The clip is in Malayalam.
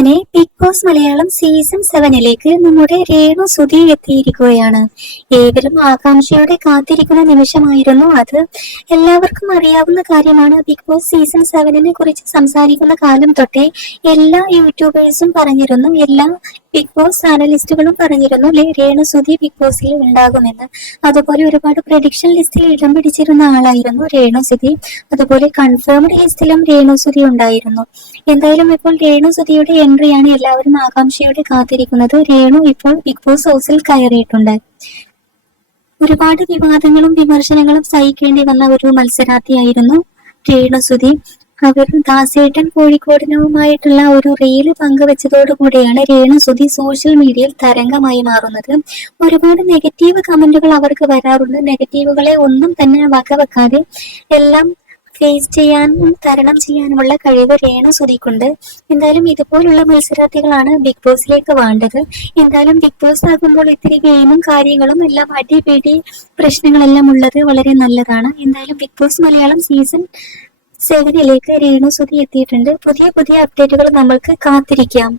അങ്ങനെ ബിഗ് ബോസ് മലയാളം സീസൺ 7 നമ്മുടെ രേണു സുധി എത്തിയിരിക്കുകയാണ്. ഏവരും ആകാംക്ഷയോടെ കാത്തിരിക്കുന്ന നിമിഷമായിരുന്നു അത്. എല്ലാവർക്കും അറിയാവുന്ന കാര്യമാണ്. ബിഗ് ബോസ് സീസൺ 7 കുറിച്ച് സംസാരിക്കുന്ന കാലം തൊട്ടേ എല്ലാ യൂട്യൂബേഴ്സും പറഞ്ഞിരുന്നു, എല്ലാ ബിഗ് ബോസ് അനലിസ്റ്റുകളും പറഞ്ഞിരുന്നു രേണു സുധി ബിഗ് ബോസിൽ ഉണ്ടാകുമെന്ന്. അതുപോലെ ഒരുപാട് പ്രഡിക്ഷൻ ലിസ്റ്റിൽ ഇടം പിടിച്ചിരുന്ന ആളായിരുന്നു രേണു സുധി. അതുപോലെ കൺഫേംഡ് ലിസ്റ്റിലും രേണു സുധി ഉണ്ടായിരുന്നു. എന്തായാലും ഇപ്പോൾ രേണു സുധിയുടെ എൻട്രിയാണ് എല്ലാവരും ആകാംക്ഷയോടെ കാത്തിരിക്കുന്നത്. രേണു ഇപ്പോൾ ബിഗ് ബോസ് ഹൗസിൽ കയറിയിട്ടുണ്ട്. ഒരുപാട് വിവാദങ്ങളും വിമർശനങ്ങളും സഹിക്കേണ്ടി വന്ന ഒരു മത്സരാർത്ഥിയായിരുന്നു രേണു സുധി. അവർ ദാസേട്ടൻ കോഴിക്കോടിനുമായിട്ടുള്ള ഒരു റീല് പങ്കുവെച്ചതോടുകൂടിയാണ് രേണു സുധി സോഷ്യൽ മീഡിയയിൽ തരംഗമായി മാറുന്നത്. ഒരുപാട് നെഗറ്റീവ് കമന്റുകൾ അവർക്ക് വരാറുണ്ട്. നെഗറ്റീവുകളെ ഒന്നും തന്നെ വകവെക്കാതെ എല്ലാം ഫേസ് ചെയ്യാനും തരണം ചെയ്യാനുമുള്ള കഴിവ് രേണു സുധിക്കുണ്ട്. എന്തായാലും ഇതുപോലുള്ള മത്സരാർത്ഥികളാണ് ബിഗ് ബോസിലേക്ക് വേണ്ടത്. എന്തായാലും ബിഗ് ബോസ് ആകുമ്പോൾ ഇത്തിരി ഗെയിമും കാര്യങ്ങളും എല്ലാം അടിപിടി പ്രശ്നങ്ങളെല്ലാം ഉള്ളത് വളരെ നല്ലതാണ്. എന്തായാലും Bigg Boss Malayalam season 7 Renu Sudhi എത്തിയിട്ടുണ്ട്. പുതിയ പുതിയ അപ്ഡേറ്റുകൾ നമ്മൾക്ക് കാത്തിരിക്കാം.